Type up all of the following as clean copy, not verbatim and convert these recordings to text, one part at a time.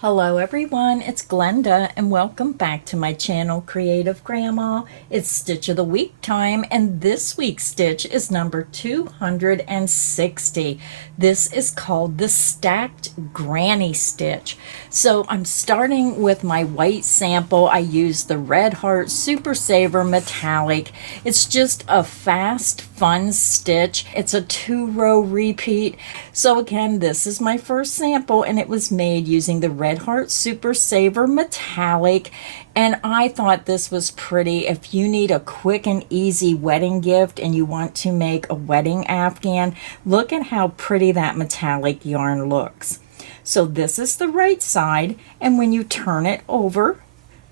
Hello everyone, it's Glenda and welcome back to my channel Creative Grandma. It's Stitch of the Week time and this week's stitch is number 260. This is called the Stacked Granny Stitch. So I'm starting with my white sample. I used the Red Heart Super Saver Metallic. It's just a fast, fun stitch. It's a 2-row repeat. So again, this is my first sample and it was made using the Red Heart Super Saver Metallic, and I thought this was pretty. If you need a quick and easy wedding gift and you want to make a wedding afghan, look at how pretty that metallic yarn looks. So this is the right side, and when you turn it over,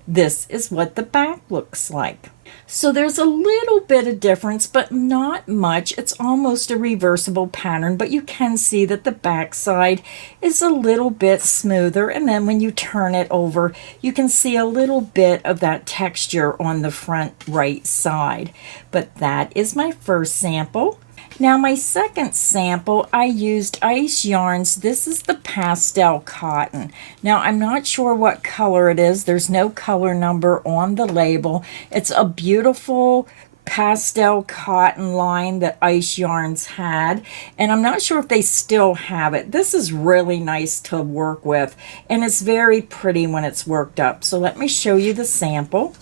this is what the back looks like. So there's a little bit of difference, but not much. It's almost a reversible pattern, but you can see that the back side is a little bit smoother. And then when you turn it over, you can see a little bit of that texture on the front right side. But that is my first sample. Now my second sample, I used ice yarns. This is the pastel cotton. Now I'm not sure what color it is. There's no color number on the label. It's a beautiful pastel cotton line that Ice Yarns had, and I'm not sure if they still have it. This is really nice to work with, and it's very pretty when it's worked up. So let me show you the sample.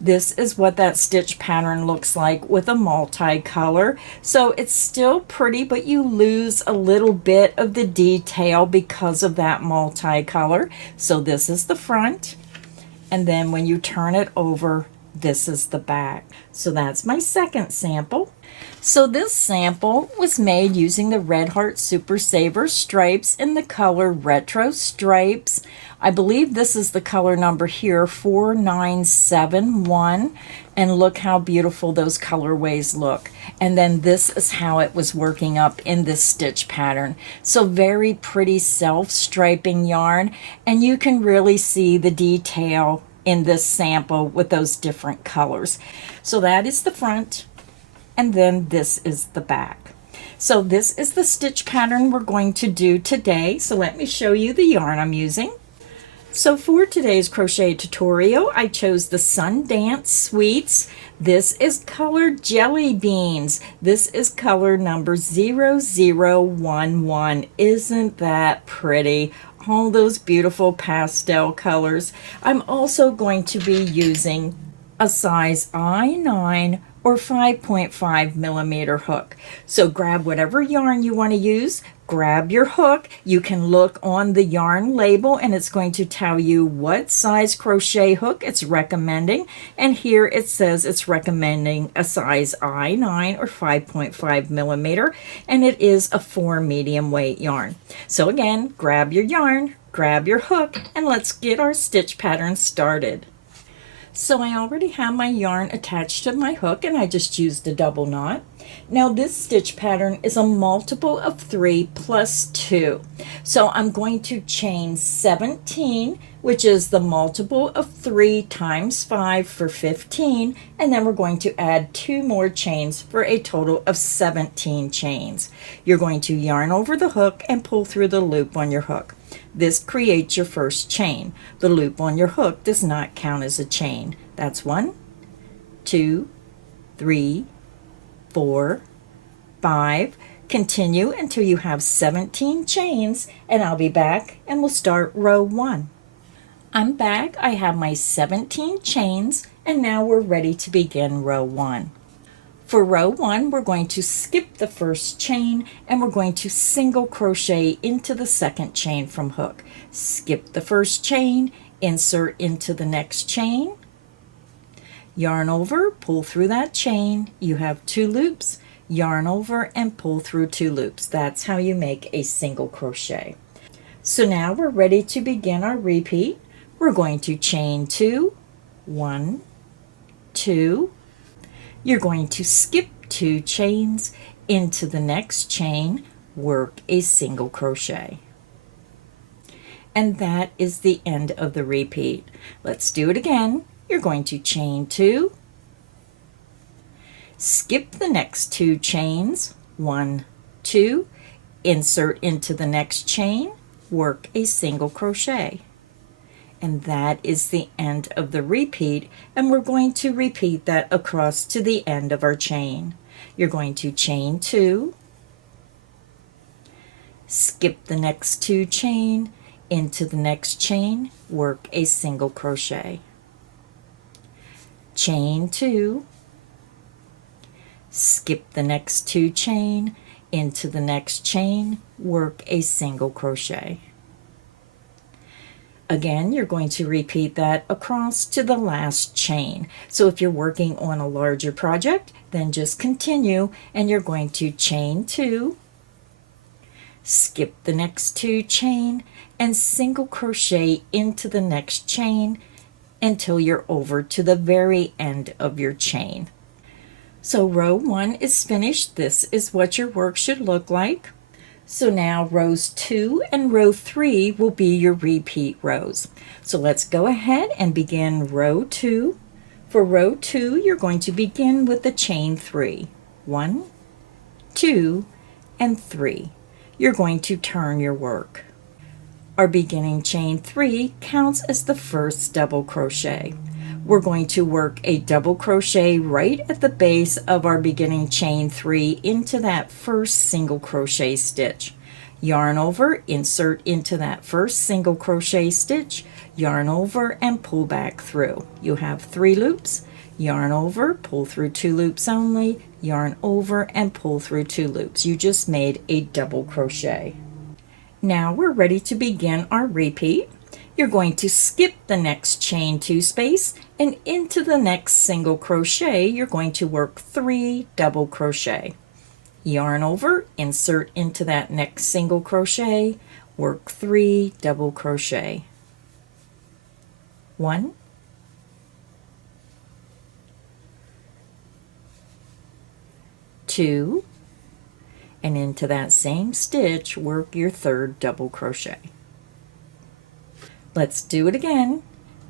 This is what that stitch pattern looks like with a multicolor. So it's still pretty, but you lose a little bit of the detail because of that multicolor. So this is the front, and then when you turn it over, this is the back. So that's my second sample. So this sample was made using the Red Heart Super Saver stripes in the color Retro Stripes. I believe this is the color number here, 4971. And look how beautiful those colorways look. And then this is how it was working up in this stitch pattern. So very pretty self-striping yarn. And you can really see the detail in this sample with those different colors. So that is the front. And then this is the back. So this is the stitch pattern we're going to do today. So let me show you the yarn I'm using. So for today's crochet tutorial, I chose the Sundance Sweets. This is colored jelly beans. This is color number 0011. Isn't that pretty? All those beautiful pastel colors. I'm also going to be using a size I9 or 5.5 millimeter hook. So grab whatever yarn you want to use, grab your hook. You can look on the yarn label and it's going to tell you what size crochet hook it's recommending. And here it says it's recommending a size I9 or 5.5 millimeter, and it is a 4 medium weight yarn. So again, grab your yarn, grab your hook, and let's get our stitch pattern started. So I already have my yarn attached to my hook and I just used a double knot. Now this stitch pattern is a multiple of 3 plus 2. So I'm going to chain 17, which is the multiple of 3 times 5 for 15, and then we're going to add 2 more chains for a total of 17 chains. You're going to yarn over the hook and pull through the loop on your hook. This creates your first chain. The loop on your hook does not count as a chain. That's 1, 2, 3, 4, 5. Continue until you have 17 chains, and I'll be back and we'll start row 1. I'm back. I have my 17 chains, and now we're ready to begin row 1. For row 1, we're going to skip the first chain and we're going to single crochet into the second chain from hook. Skip the first chain, insert into the next chain, yarn over, pull through that chain. You have 2 loops, yarn over and pull through 2 loops. That's how you make a single crochet. So now we're ready to begin our repeat. We're going to chain 2, 1, 2. You're going to skip 2 chains into the next chain, work a single crochet. And that is the end of the repeat. Let's do it again. You're going to chain 2, skip the next 2 chains, 1, 2, insert into the next chain, work a single crochet. And that is the end of the repeat, and we're going to repeat that across to the end of our chain. You're going to chain 2, skip the next 2 chain, into the next chain, work a single crochet. Chain 2, skip the next 2 chain, into the next chain, work a single crochet. Again, you're going to repeat that across to the last chain. So if you're working on a larger project, then just continue, and you're going to chain 2, skip the next 2 chain, and single crochet into the next chain until you're over to the very end of your chain. So row 1 is finished. This is what your work should look like. So now rows 2 and row 3 will be your repeat rows. So let's go ahead and begin row 2. For row 2, you're going to begin with the chain 3. 1, 2, and 3. You're going to turn your work. Our beginning chain 3 counts as the first double crochet. We're going to work a double crochet right at the base of our beginning chain 3 into that first single crochet stitch. Yarn over, insert into that first single crochet stitch, yarn over, and pull back through. You have 3 loops, yarn over, pull through 2 loops only, yarn over, and pull through 2 loops. You just made a double crochet. Now we're ready to begin our repeat. You're going to skip the next chain 2 space, and into the next single crochet you're going to work 3 double crochet. Yarn over, insert into that next single crochet, work 3 double crochet. 1, 2, and into that same stitch work your 3rd double crochet. Let's do it again.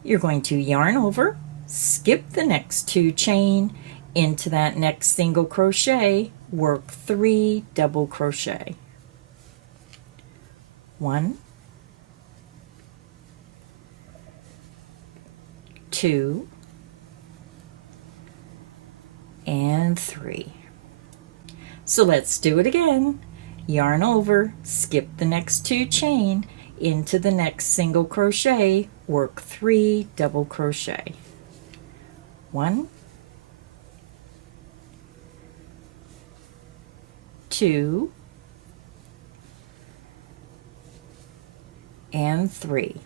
You're going to yarn over, skip the next 2 chain, into that next single crochet, work 3 double crochet. 1, 2, and 3. So let's do it again. Yarn over, skip the next 2 chain, into the next single crochet, work 3 double crochet. 1, 2, and 3.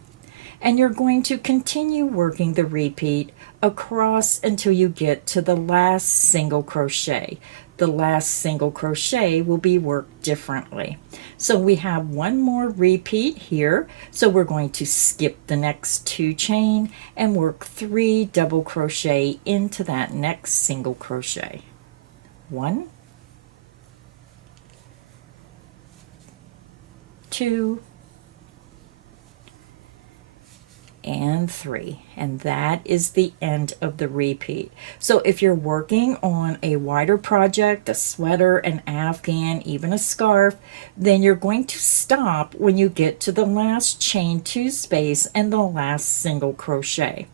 And you're going to continue working the repeat across until you get to the last single crochet. The last single crochet will be worked differently. So we have one more repeat here. So we're going to skip the next 2 chain and work 3 double crochet into that next single crochet. 1, 2, and 3, and that is the end of the repeat. So if you're working on a wider project, a sweater, an afghan, even a scarf, then you're going to stop when you get to the last chain 2 space and the last single crochet.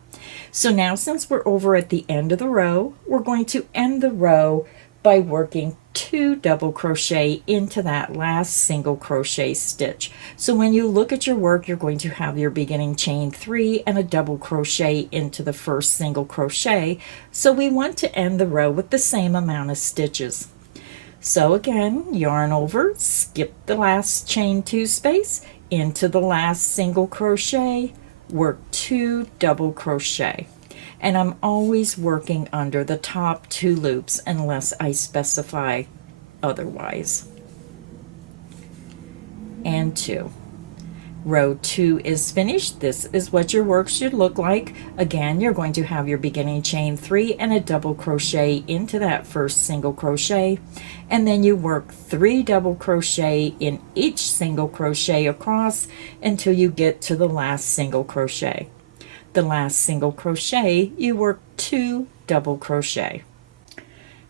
So now, since we're over at the end of the row, we're going to end the row by working 2 double crochet into that last single crochet stitch. So when you look at your work, you're going to have your beginning chain 3 and a double crochet into the first single crochet. So we want to end the row with the same amount of stitches. So again, yarn over, skip the last chain 2 space, into the last single crochet, work 2 double crochet. And I'm always working under the top 2 loops unless I specify otherwise. And 2. Row 2 is finished. This is what your work should look like. Again, you're going to have your beginning chain 3 and a double crochet into that first single crochet, and then you work 3 double crochet in each single crochet across until you get to the last single crochet. The last single crochet, you work 2 double crochet.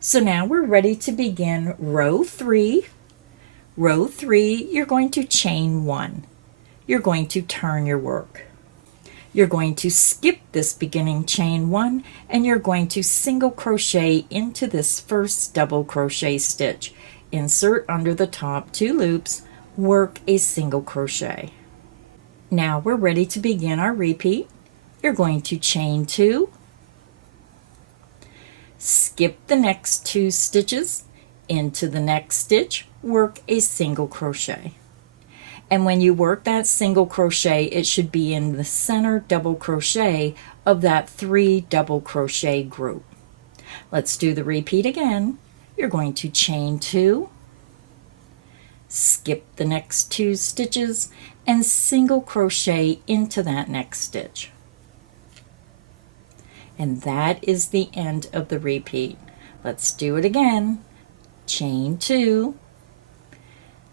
So now we're ready to begin row 3. Row 3, you're going to chain 1. you're going to turn your work. You're going to skip this beginning chain 1 and you're going to single crochet into this first double crochet stitch. Insert under the top 2 loops, work a single crochet. Now we're ready to begin our repeat. You're going to chain 2, skip the next 2 stitches, into the next stitch, work a single crochet. And when you work that single crochet, it should be in the center double crochet of that 3 double crochet group. Let's do the repeat again. You're going to chain 2, skip the next 2 stitches, and single crochet into that next stitch. And that is the end of the repeat. Let's do it again. Chain 2,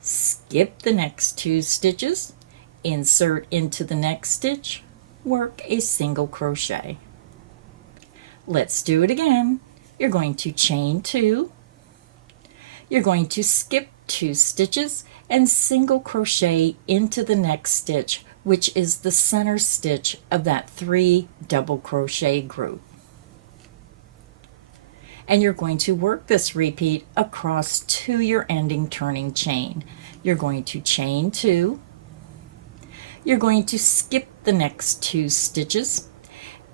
skip the next 2 stitches, insert into the next stitch, work a single crochet. Let's do it again. You're going to chain 2, you're going to skip 2 stitches and single crochet into the next stitch, which is the center stitch of that 3 double crochet group. And you're going to work this repeat across to your ending turning chain. You're going to chain 2, you're going to skip the next 2 stitches,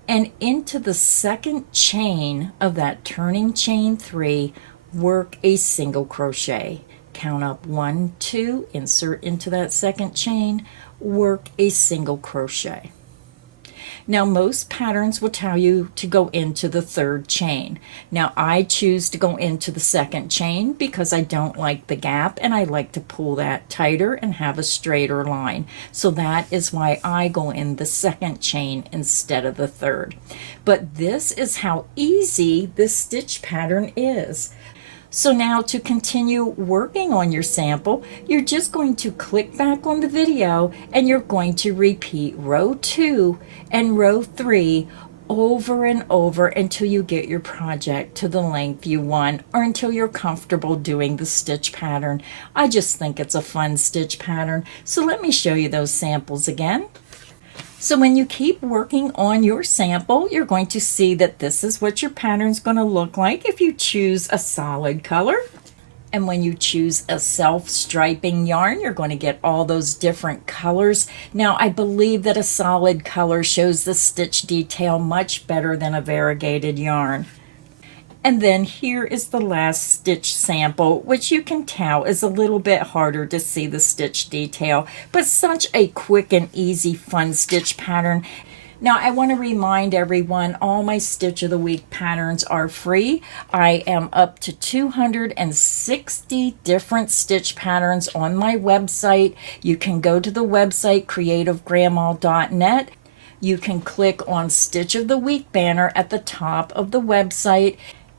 and into the second chain of that turning chain 3, work a single crochet. Count up 1, 2, insert into that second chain, work a single crochet. Now most patterns will tell you to go into the 3rd chain. Now I choose to go into the 2nd chain because I don't like the gap and I like to pull that tighter and have a straighter line. So that is why I go in the 2nd chain instead of the 3rd. But this is how easy this stitch pattern is. So now to continue working on your sample, you're just going to click back on the video and you're going to repeat row 2 and row 3 over and over until you get your project to the length you want or until you're comfortable doing the stitch pattern. I just think it's a fun stitch pattern. So let me show you those samples again. So when you keep working on your sample, you're going to see that this is what your pattern's going to look like if you choose a solid color. And when you choose a self-striping yarn, you're going to get all those different colors. Now, I believe that a solid color shows the stitch detail much better than a variegated yarn. And then here is the last stitch sample, which you can tell is a little bit harder to see the stitch detail, but such a quick and easy fun stitch pattern. Now I want to remind everyone all my Stitch of the Week patterns are free. I am up to 260 different stitch patterns on my website. You can go to the website creativegrandma.net. You can click on Stitch of the Week banner at the top of the website.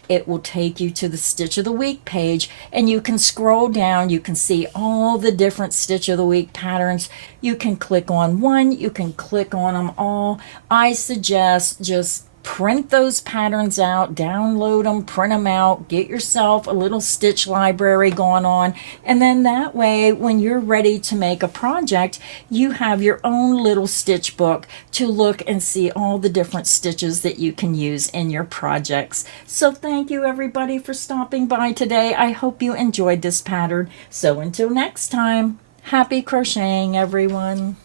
It will take you to the Stitch of the Week page and you can scroll down. You can see all the different Stitch of the Week patterns. You can click on one, you can click on them all. I suggest just print those patterns out, download them, print them out, get yourself a little stitch library going on, and then that way when you're ready to make a project, you have your own little stitch book to look and see all the different stitches that you can use in your projects. So thank you everybody for stopping by today. I hope you enjoyed this pattern. So until next time, happy crocheting everyone.